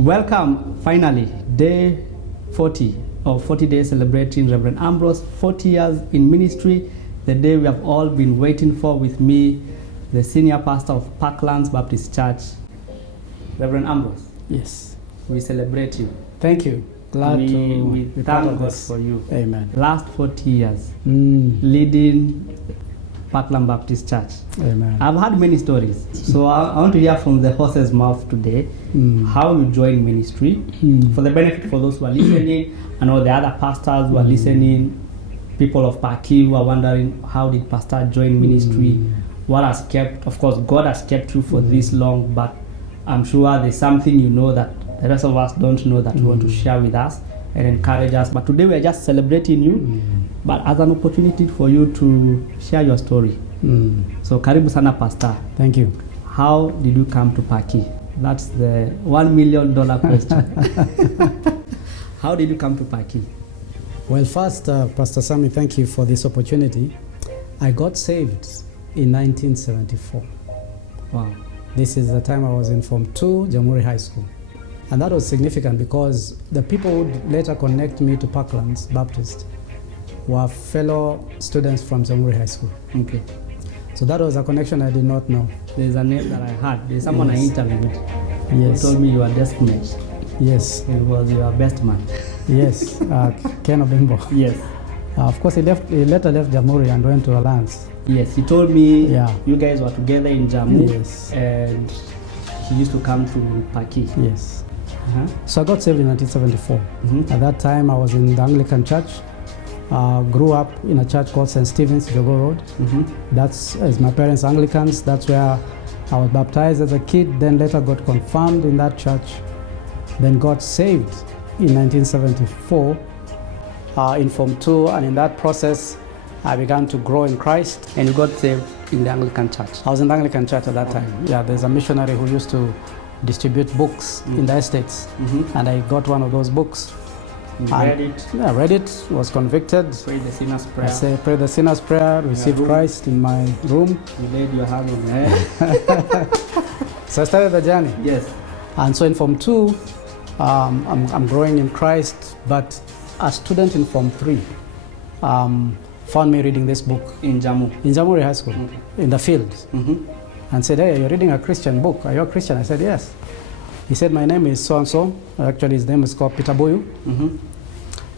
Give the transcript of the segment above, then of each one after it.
Welcome, finally, day 40 of 40 days celebrating Reverend Ambrose, 40 years in ministry, the day we have all been waiting for. With me, the senior pastor of Parklands Baptist Church, Reverend Ambrose. Yes. We celebrate you. Thank you. Glad to we be thank part of God this. for you. Amen. Last 40 years, leading Parklands Baptist Church. Amen. I've had many stories, so I want to hear from the horse's mouth today how you joined ministry, for the benefit for those who are listening, and all the other pastors who are listening, people of Paki who are wondering how did pastor join ministry, what has kept, of course, God has kept you for this long, but I'm sure there's something you know that the rest of us don't know that you want to share with us and encourage us. But today we're just celebrating you, but as an opportunity for you to share your story. So karibu sana pastor. Thank you. How did you come to Paki? That's the $1 million question. How did you come to Paki? Well, first, Pastor Sammy, thank you for this opportunity. I got saved in 1974. Wow. This is the time I was in Form 2, Jamhuri High School. And that was significant because the people who would later connect me to Parklands Baptist were fellow students from Jamhuri High School. Okay. So that was a connection I did not know. There's a name that I had. There's someone I interviewed Yes. who told me you are desk mate. Yes. It was your best man. Yes. Ken Obimbo. Yes. Of course, he later left Jamhuri and went to Alliance. Yes, he told me Yeah. you guys were together in Jammu. Yes. And he used to come to Paki. Yes. So I got saved in 1974. At that time, I was in the Anglican church. Grew up in a church called St. Stephen's, Jogo Road. That's, as my parents Anglicans, that's where I was baptized as a kid, then later got confirmed in that church, then got saved in 1974 in Form 2, and in that process, I began to grow in Christ. And you got saved in the Anglican church. I was in the Anglican church at that time. Yeah, there's a missionary who used to distribute books in the estates, and I got one of those books. You read it. Yeah, read it, was convicted. Prayed the sinner's prayer. I say, pray the sinner's prayer, received Christ in my room. You laid your hand on your head. So I started the journey. Yes. And so in Form 2, I'm growing in Christ, but a student in Form 3 found me reading this book. In Jammu. In Jamhuri High School, in the field. And said, hey, you're reading a Christian book. Are you a Christian? I said, yes. He said, my name is so-and-so. Actually, his name is called Peter Boyu.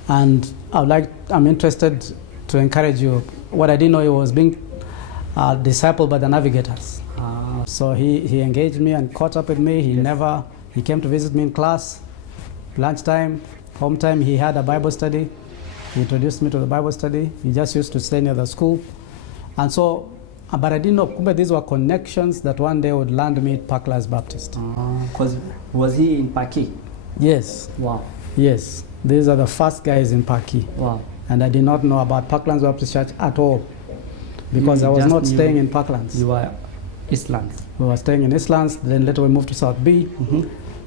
And I'm interested to encourage you. What I didn't know, he was being discipled by the navigators. So he engaged me and caught up with me. He came to visit me in class, lunchtime, home time. He had a Bible study. He introduced me to the Bible study. He just used to stay near the school. And so, but I didn't know, but these were connections that one day would land me at Parklands Baptist. Because was he in Paki? Yes. Wow. Yes. These are the first guys in Paki. Wow. And I did not know about Parklands Baptist Church at all, because I was not staying in Parklands. You were Eastlands. We were staying in Eastlands, then later we moved to South B.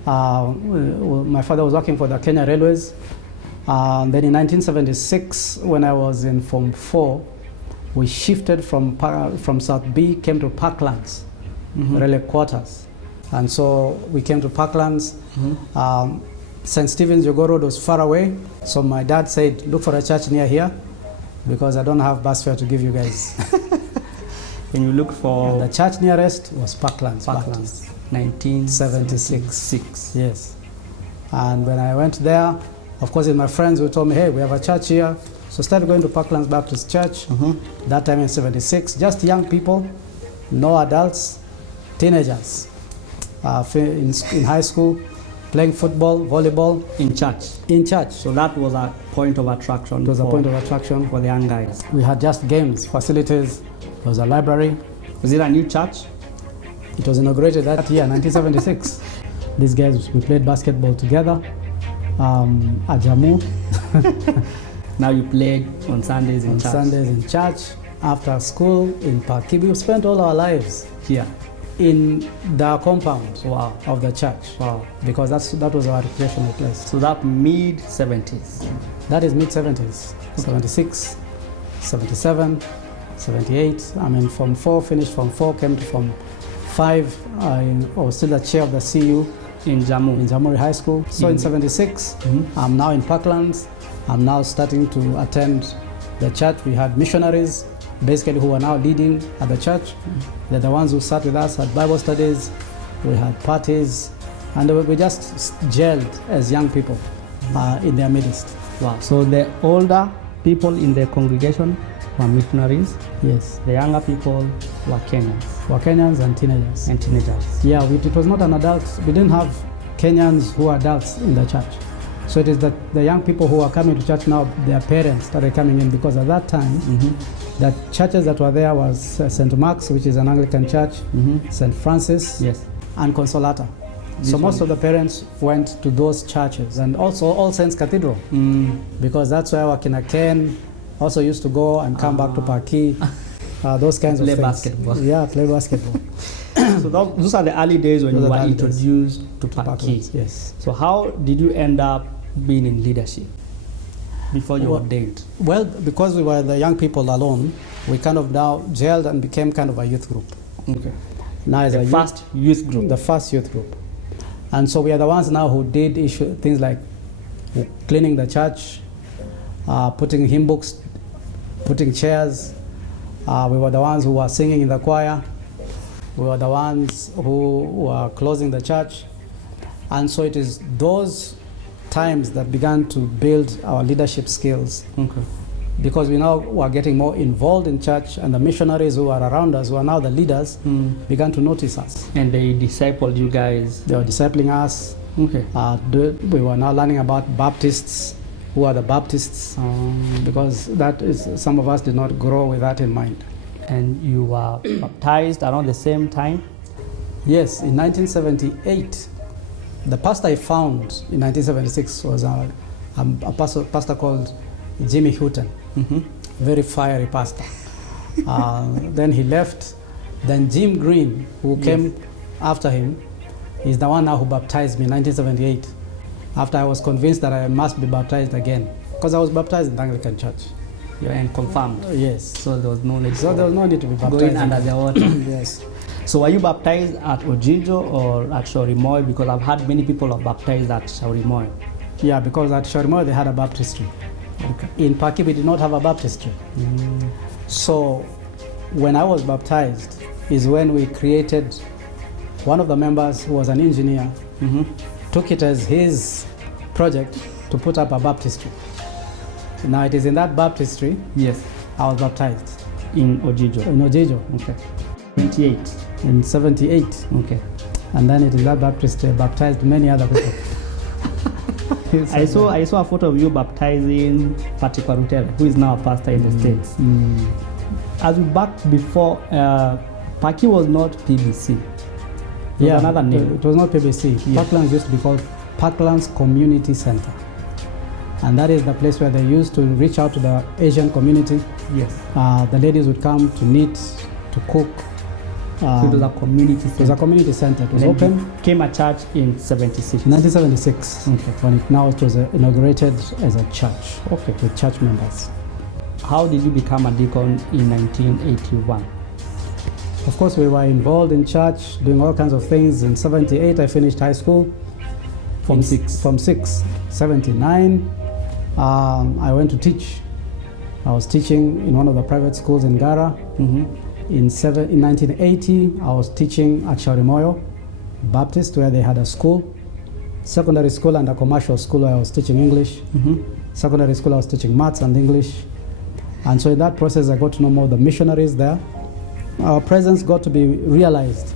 My father was working for the Kenya Railways. Then in 1976, when I was in Form 4, we shifted from South B, came to Parklands, railway quarters. And so we came to Parklands. St. Stephen's Jogo Road was far away, so my dad said, look for a church near here, because I don't have bus fare to give you guys. And you looked for... And the church nearest was Parklands. 1976. Yes. And when I went there, of course, with my friends who told me, hey, we have a church here. So I started going to Parklands Baptist Church, that time in 76. Just young people, no adults, teenagers. In high school, playing football, volleyball. In church? In church. So that was a point of attraction. It was a point of attraction for the young guys. We had just games, facilities. There was a library. Was it a new church? It was inaugurated that year, 1976. These guys, we played basketball together at Jammu. Now you played on Sundays in church? On Sundays in church, after school in Paki. We spent all our lives here in the compound of the church. Wow. Because that was our recreational place. So that mid-70s? That is mid-70s. 76, 77, 78. I mean, Form 4, finished Form 4, came to Form 5. I was still the chair of the CU. In Jammu. In Jammu High School. So in 76, I'm now in Parklands. I'm now starting to attend the church. We had missionaries, basically, who are now leading at the church. They're the ones who sat with us at Bible studies. We had parties, and we just gelled as young people in their midst. Wow. So the older people in the congregation were missionaries. Yes. The younger people were Kenyans. Were Kenyans and teenagers. And teenagers. Yeah, it was not an adult. We didn't have Kenyans who are adults in the church. So it is that the young people who are coming to church now, their parents started coming in, because at that time, the churches that were there was St. Mark's, which is an Anglican church, St. Francis, yes, and Consolata. So most of the parents went to those churches, and also All Saints Cathedral, because that's where Wakina Ken also used to go and come back to Paki, those kinds of play things. Basketball. Yeah, play basketball. So those are the early days when you were introduced to Paki. Yes. So how did you end up being in leadership before you ordained? Well, because we were the young people alone, we kind of now gelled and became kind of a youth group. Okay. Now as The first youth group. The first youth group. And so we are the ones now who did issue things like cleaning the church, putting hymn books, putting chairs. We were the ones who were singing in the choir. We were the ones who were closing the church. And so it is those times that began to build our leadership skills. Okay. Because we now were getting more involved in church, and the missionaries who are around us, who are now the leaders, began to notice us. And they discipled you guys? They were discipling us. Okay. We were now learning about Baptists. Who are the Baptists? Because that is, some of us did not grow with that in mind. And you were baptized around the same time? Yes, in 1978. The pastor I found in 1976 was a pastor called Jimmy Houghton, very fiery pastor. Then he left. Then Jim Green, who came after him, is the one now who baptized me in 1978, after I was convinced that I must be baptized again, because I was baptized in the Anglican church. And confirmed? Yes. So there was no need. So there was no need to be baptized. Going under the water? Yes. So were you baptized at Ojijo or at Shorimoy? Because I've had many people are baptized at Shorimoy. Yeah, because at Shorimoy they had a baptistry. Okay. In Paki we did not have a baptistry. So when I was baptized is when we created, one of the members who was an engineer, took it as his project to put up a baptistry. Now it is in that baptistry, yes, I was baptized. In Ojijo? In Ojijo. Okay. 78? In 78. Okay. And then it is that baptistry baptized many other people. I saw a photo of you baptizing Pati Parutel, who is now a pastor in the States. As we back before, Paki was not PBC. It was another name. It was not PBC. Yes. Parklands used to be called Parklands Community Center. And that is the place where they used to reach out to the Asian community. Yes. The ladies would come to knit, to cook. So it was a community center. It was a community center. It was open. Came a church in 76. 1976. Okay. When it was inaugurated as a church. Okay. With church members. How did you become a deacon in 1981? Of course, we were involved in church, doing all kinds of things. In 78, I finished high school. From 79, I went to teach. I was teaching in one of the private schools in Gara. In 1980, I was teaching at Shaurimoyo Baptist, where they had a school, secondary school and a commercial school where I was teaching English. Secondary school, I was teaching maths and English. And so in that process, I got to know more of the missionaries there. Our presence got to be realized.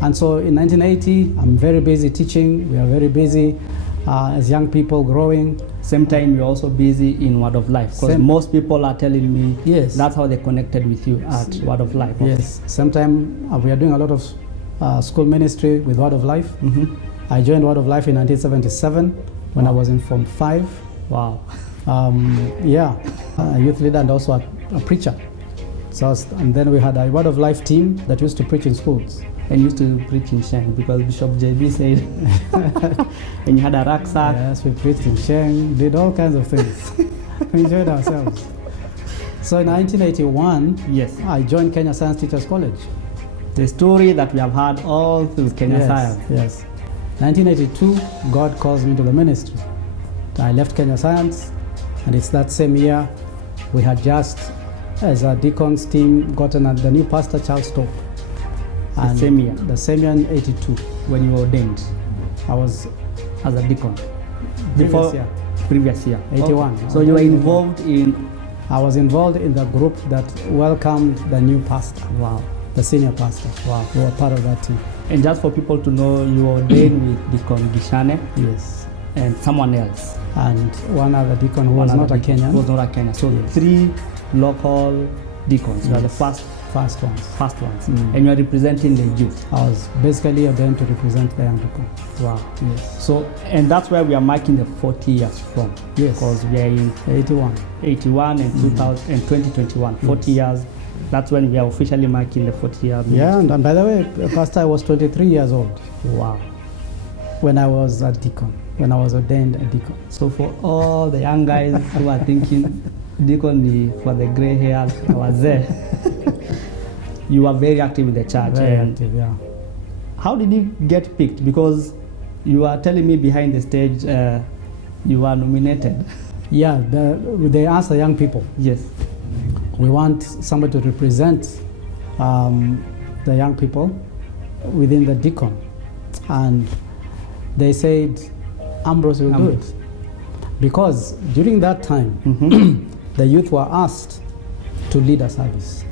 And so in 1980, I'm very busy teaching. We are very busy as young people growing. Same time, you're also busy in Word of Life. Because most people are telling me that's how they connected with you at Word of Life. Yes. Same time, we are doing a lot of school ministry with Word of Life. I joined Word of Life in 1977 when I was in Form 5. Wow. A youth leader and also a preacher. So, and then we had a Word of Life team that used to preach in schools. And used to preach in Sheng, because Bishop JB said, and you had a rucksack. Yes, we preached in Sheng, did all kinds of things. We enjoyed ourselves. So in 1981, I joined Kenya Science Teachers College. The story that we have heard all through Kenya Science. Yes. 1982, God calls me to the ministry. I left Kenya Science, and it's that same year we had just, as a deacons team, gotten the new pastor, Charles Top. The same year? The same year in 82. When you were ordained? I was as a deacon? Previous year? 81. Okay. So you were involved in? I was involved in the group that welcomed the new pastor. Wow. The senior pastor. Wow. We were part of that team. And just for people to know, you were ordained with Deacon Gishane? Yes. And someone else? And one other deacon who was not a Kenyan. Who was not a Kenyan. So yes. 3 local deacons. You are the first ones. And you are representing the youth. I was basically ordained to represent the young people. Wow. Yes. So, and that's where we are marking the 40 years from. Yes. Because we are in 81 and 2000 and 2021. 40 years. That's when we are officially marking the 40 years. Yeah, and by the way, Pastor, I was 23 years old. Wow. When I was a deacon, when I was ordained a deacon. So for all the young guys who are thinking deacon for the gray hairs, I was there. You were very active in the church. Very active, yeah. How did you get picked? Because you are telling me behind the stage you were nominated. Yeah, they asked the young people. Yes. We want somebody to represent the young people within the deacon. And they said, Ambrose will do it. Because during that time, the youth were asked to lead a service.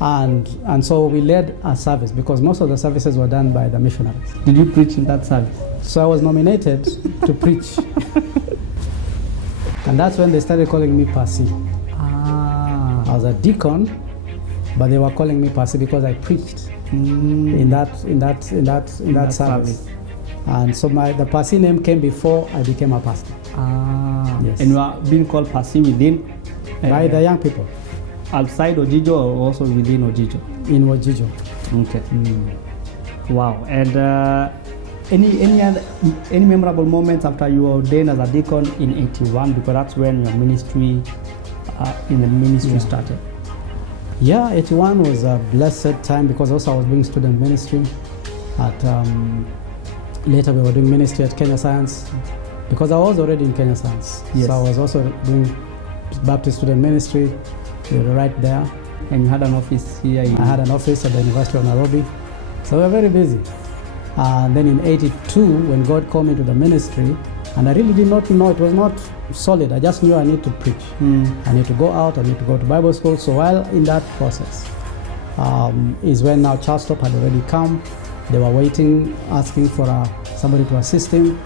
And so we led a service because most of the services were done by the missionaries. Did you preach in that service? So I was nominated to preach. And that's when they started calling me Pasi. I was a deacon, but they were calling me Pasi because I preached in that service. And so the Pasi name came before I became a pastor. Yes. And you are being called Pasi within? By the young people. Outside Ojijo or also within Ojijo? In Ojijo. Okay. Wow. And any memorable moments after you were ordained as a deacon in 81? Because that's when your ministry started. Yeah, 81 was a blessed time because also I was doing student ministry. Later we were doing ministry at Kenya Science because I was already in Kenya Science. Yes. So I was also doing Baptist student ministry. We were right there. And you had an office here? I had an office at the University of Nairobi. So we were very busy. And then in 82, when God called me to the ministry, and I really did not know, it was not solid. I just knew I need to preach. I need to go out, I need to go to Bible school. So while in that process is when now Charles Top had already come. They were waiting, asking for somebody to assist him.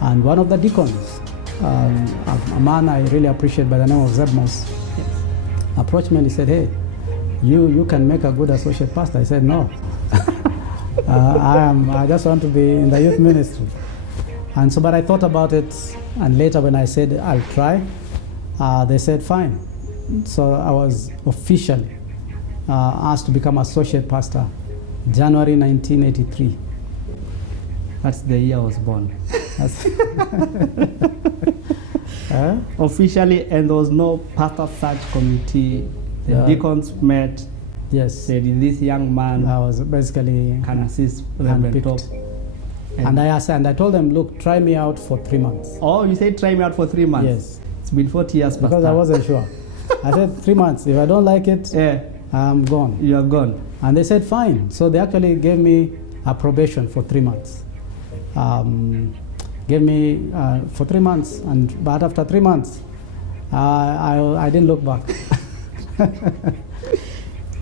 And one of the deacons, a man I really appreciate by the name of Rev.Ambrose, approached me and he said, hey, you can make a good associate pastor. I said, no. I just want to be in the youth ministry. And so, but I thought about it, and later when I said I'll try, they said fine. So I was officially asked to become associate pastor, January 1983. That's the year I was born. Officially, and there was no pastor search committee. The deacons met. Yes. Said this young man I was basically can assist Rev. Top. And I told them, look, try me out for 3 months. Oh, you said try me out for 3 months? Yes. It's been 40 years, because I wasn't sure. I said 3 months. If I don't like it, I'm gone. You are gone. And they said fine. So they actually gave me a probation for 3 months. Gave me for 3 months, but after 3 months, I didn't look back.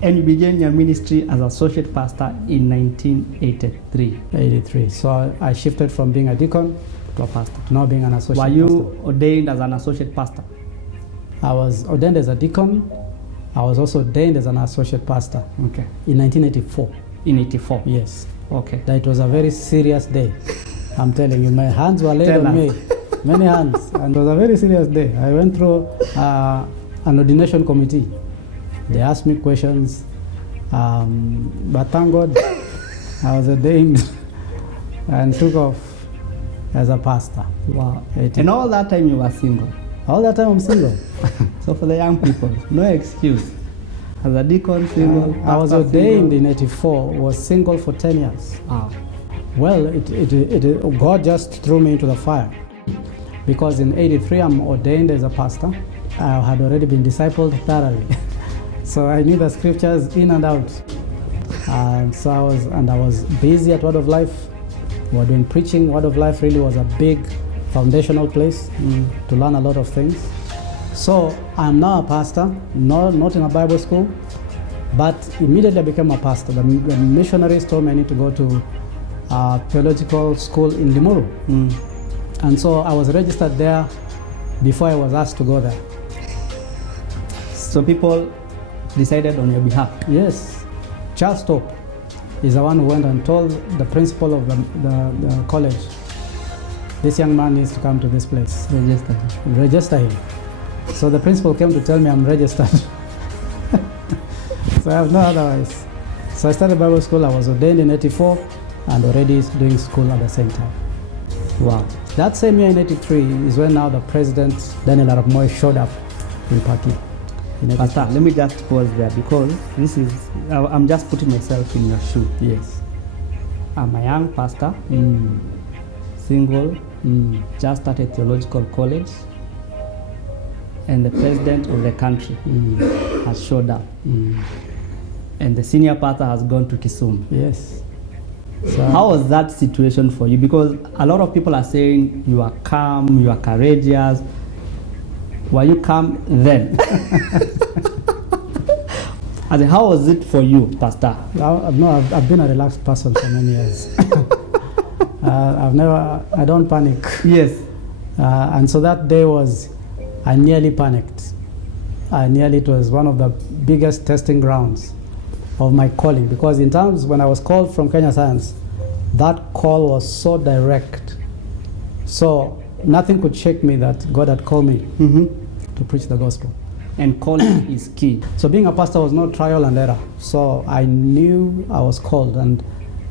And you began your ministry as associate pastor in 1983. 83. So I shifted from being a deacon to a pastor. To now being an associate pastor. Were you ordained as an associate pastor? I was ordained as a deacon. I was also ordained as an associate pastor. Okay. In 1984. In 84? Yes. Okay. That was a very serious day. I'm telling you, my hands were laid on me. Many hands. And it was a very serious day. I went through an ordination committee. They asked me questions, but thank God I was ordained and took off as a pastor. Wow. And all that time you were single? All that time I'm single. So for the young people, no excuse. As a deacon, single. I was ordained in 84, was single for 10 years. Wow. Well, God just threw me into the fire, because in '83 I'm ordained as a pastor. I had already been discipled thoroughly, so I knew the scriptures in and out. So I was busy at Word of Life. We were doing preaching. Word of Life really was a big foundational place to learn a lot of things. So I'm now a pastor, not in a Bible school, but immediately I became a pastor. The missionaries told me I need to go to theological school in Limuru. And so I was registered there before I was asked to go there. So people decided on your behalf? Yes. Charles Tope is the one who went and told the principal of the college, this young man needs to come to this place. Register him. So the principal came to tell me I'm registered. So I have no otherwise. So I started Bible school. I was ordained in '84 and already doing school at the same time. Wow. That same year in '83 is when now the president, Daniel Arap Moi, showed up in Parklands. Pastor, let me just pause there, because I'm just putting myself in your shoe. Yes. I'm a young pastor, single, just started theological college, and the president of the country has showed up. And the senior pastor has gone to Kisumu. Yes. So how was that situation for you? Because a lot of people are saying you are calm, you are courageous. Were you calm then? How was it for you, Pastor? I've been a relaxed person for many years. I don't panic. Yes. And so that day I nearly panicked. It was one of the biggest testing grounds of my calling, because in terms when I was called from Kenya Science, that call was so direct. So nothing could shake me that God had called me to preach the gospel. And calling is key. So being a pastor was no trial and error. So I knew I was called, and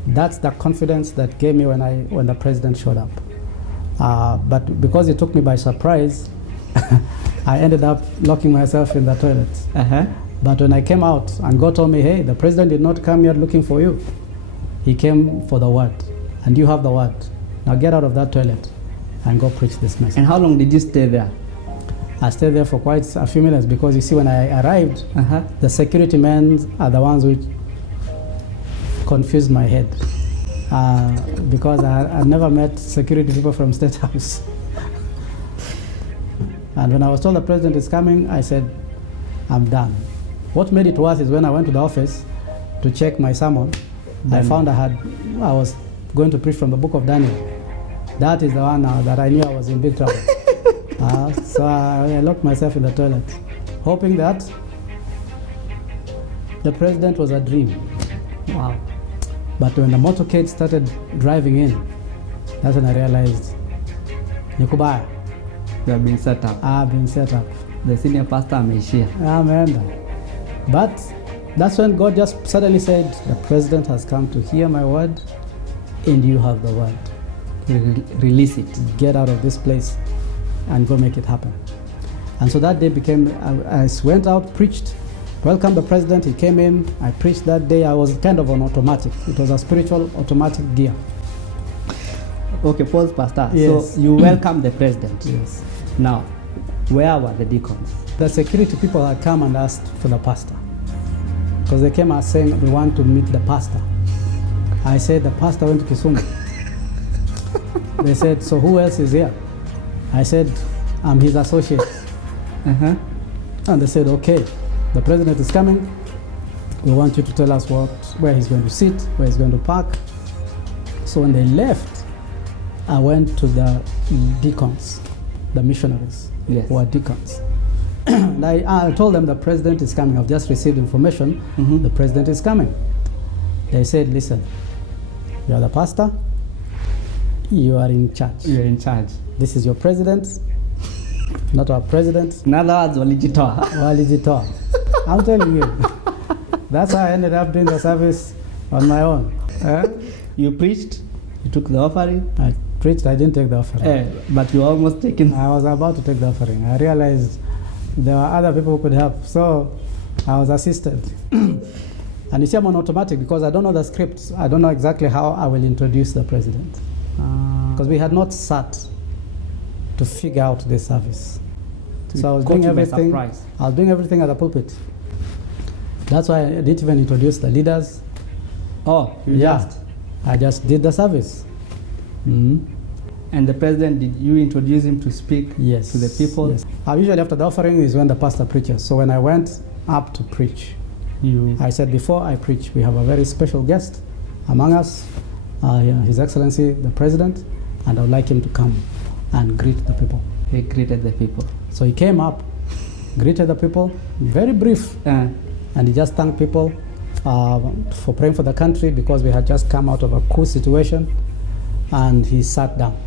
that's the confidence that gave me when the president showed up. But because it took me by surprise, I ended up locking myself in the toilet. But when I came out and God told me, hey, the president did not come here looking for you. He came for the word, and you have the word. Now get out of that toilet and go preach this message. And how long did you stay there? I stayed there for quite a few minutes, because you see, when I arrived, the security men are the ones which confused my head, because I never met security people from State House. And when I was told the president is coming, I said, I'm done. What made it worse is when I went to the office to check my sermon, I found I was going to preach from the book of Daniel. That is the one now that I knew I was in big trouble. So I locked myself in the toilet, hoping that the president was a dream. Wow. But when the motorcade started driving in, that's when I realized, Nikubaya. You have been set up. I've been set up. The senior pastor ameishia. Amen. But that's when God just suddenly said, the president has come to hear my word, and you have the word. Release it. Get out of this place and go make it happen. And so that day I went out, preached, welcomed the president. He came in, I preached that day. I was kind of on automatic. It was a spiritual automatic gear. Okay, pause, Pastor. Yes. So you welcomed the president. Yes. Now, where were the deacons? The security people had come and asked for the pastor, because they came out saying, we want to meet the pastor. I said, the pastor went to Kisumu. They said, so who else is here? I said, I'm his associate. And they said, okay, the president is coming. We want you to tell us where he's going to sit, where he's going to park. So when they left, I went to the deacons, the missionaries, who are deacons. I told them the president is coming. I've just received information. The president is coming. They said, listen, you are the pastor. You are in charge. You are in charge. This is your president, not our president. In other words, walijitoa. I'm telling you. That's how I ended up doing the service on my own. You preached, you took the offering. I preached, I didn't take the offering. But you almost taken. I was about to take the offering. I realized there were other people who could help, so I was assisted. And you see, I'm on automatic because I don't know the script. I don't know exactly how I will introduce the president. Because we had not sat to figure out this service. So I was doing everything. I was doing everything at the pulpit. That's why I didn't even introduce the leaders. Oh, I just did the service. Mm-hmm. And the president, did you introduce him to speak to the people? Yes. Usually after the offering is when the pastor preaches. So when I went up to preach, I said, before I preach, we have a very special guest among us, His Excellency the President, and I would like him to come and greet the people. He greeted the people. So he came up, greeted the people, very brief, and he just thanked people for praying for the country because we had just come out of a coup situation, and he sat down.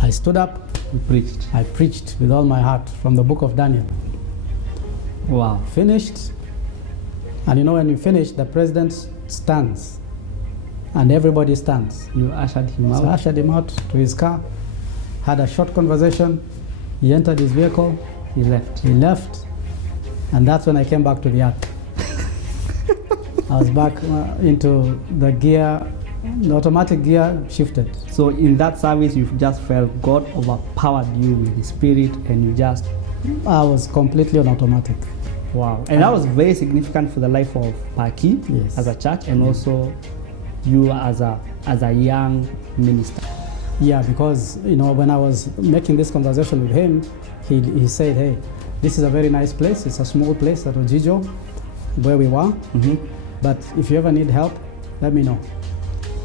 I stood up. You preached. I preached with all my heart from the book of Daniel. Wow. Finished. And you know, when you finish, the president stands. And everybody stands. You ushered him out? So I ushered him out to his car, had a short conversation. He entered his vehicle. He left. He left. And that's when I came back to the earth. I was back into the gear. The automatic gear shifted. So in that service, you just felt God overpowered you with His Spirit, and you just... I was completely on automatic. Wow. And that was very significant for the life of Paki as a church, and also you as a young minister. Yeah, because when I was making this conversation with him, he said, hey, this is a very nice place. It's a small place at Ojijo, where we were. Mm-hmm. But if you ever need help, let me know.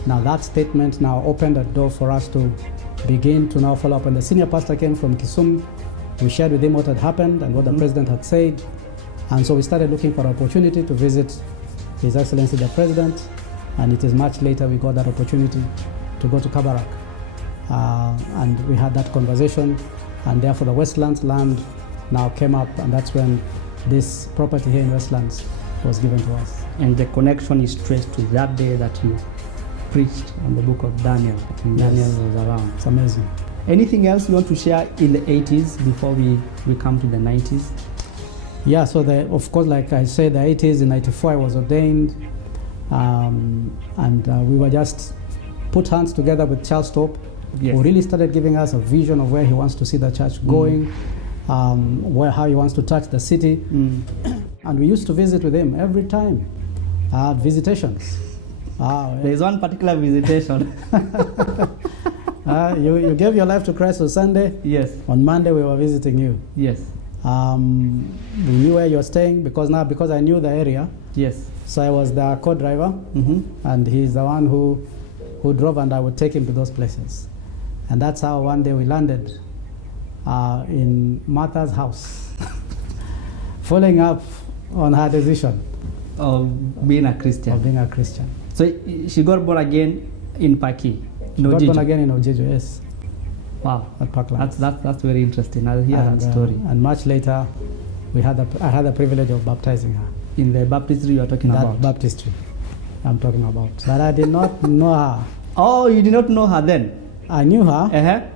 Now that statement now opened a door for us to begin to now follow up. And the senior pastor came from Kisumu. We shared with him what had happened and what the president had said. And so we started looking for an opportunity to visit His Excellency the President. And it is much later we got that opportunity to go to Kabarak. And we had that conversation. And therefore the Westlands land now came up. And that's when this property here in Westlands was given to us. And the connection is traced to that day that you preached on the book of Daniel. Daniel was around. It's amazing. Anything else you want to share in the 80s before we come to the 90s? Yeah, so of course, like I said, the 80s, in 94 I was ordained, and we were just put hands together with Charles Top, who really started giving us a vision of where he wants to see the church going, how he wants to touch the city. And we used to visit with him every time, visitations. There's one particular visitation. You gave your life to Christ on Sunday. Yes. On Monday we were visiting you. Yes. We knew where you were staying because I knew the area. Yes. So I was the co-driver, and he's the one who drove, and I would take him to those places. And that's how one day we landed in Martha's house, following up on her decision of being a Christian. So she got born again in Paki. She got born again in Ojijo, yes. Wow, at Parklands. That's very interesting. I'll hear that story. And much later, I had the privilege of baptizing her. In the baptistry you are talking about? That baptistry I'm talking about. But I did not know her. Oh, you did not know her then? I knew her,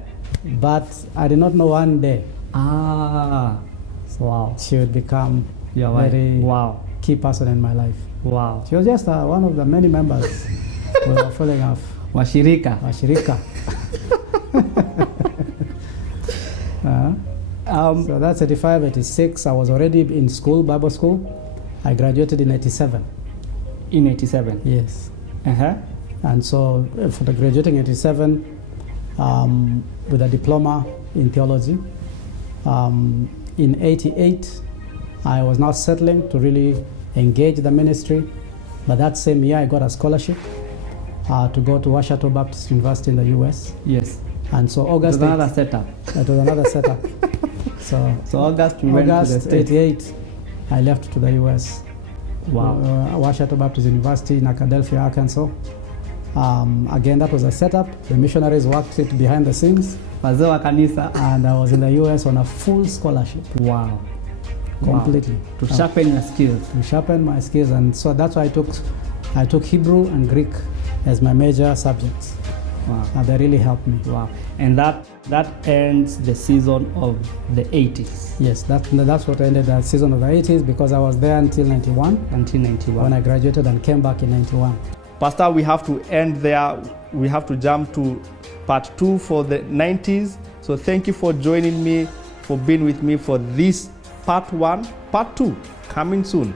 but I did not know one day. Wow. She would become very key person in my life. Wow. She was just one of the many members we were following up. Washirika. So that's 85, 86. I was already in school, Bible school. I graduated in 87. In 87? Yes. And so for the graduating 87, with a diploma in theology. In 88, I was now settling to really engage the ministry. But that same year, I got a scholarship to go to Washington Baptist University in the US. Yes. And so August... It was another setup. It was another setup. So August 88, I left to the US. Wow. Washington Baptist University in Acadelphia, Arkansas. Again, that was a setup. The missionaries worked it behind the scenes. And I was in the US on a full scholarship. Wow. Completely. To sharpen your skills. To sharpen my skills. And so that's why I took Hebrew and Greek as my major subjects. Wow. And they really helped me. Wow. And that ends the season of the 80s. Yes, that's what ended the season of the 80s, because I was there until 91. Until 91. When I graduated and came back in 91. Pastor, we have to end there. We have to jump to part 2 for the 90s. So thank you for joining me, for being with me for this part 1. Part 2 coming soon.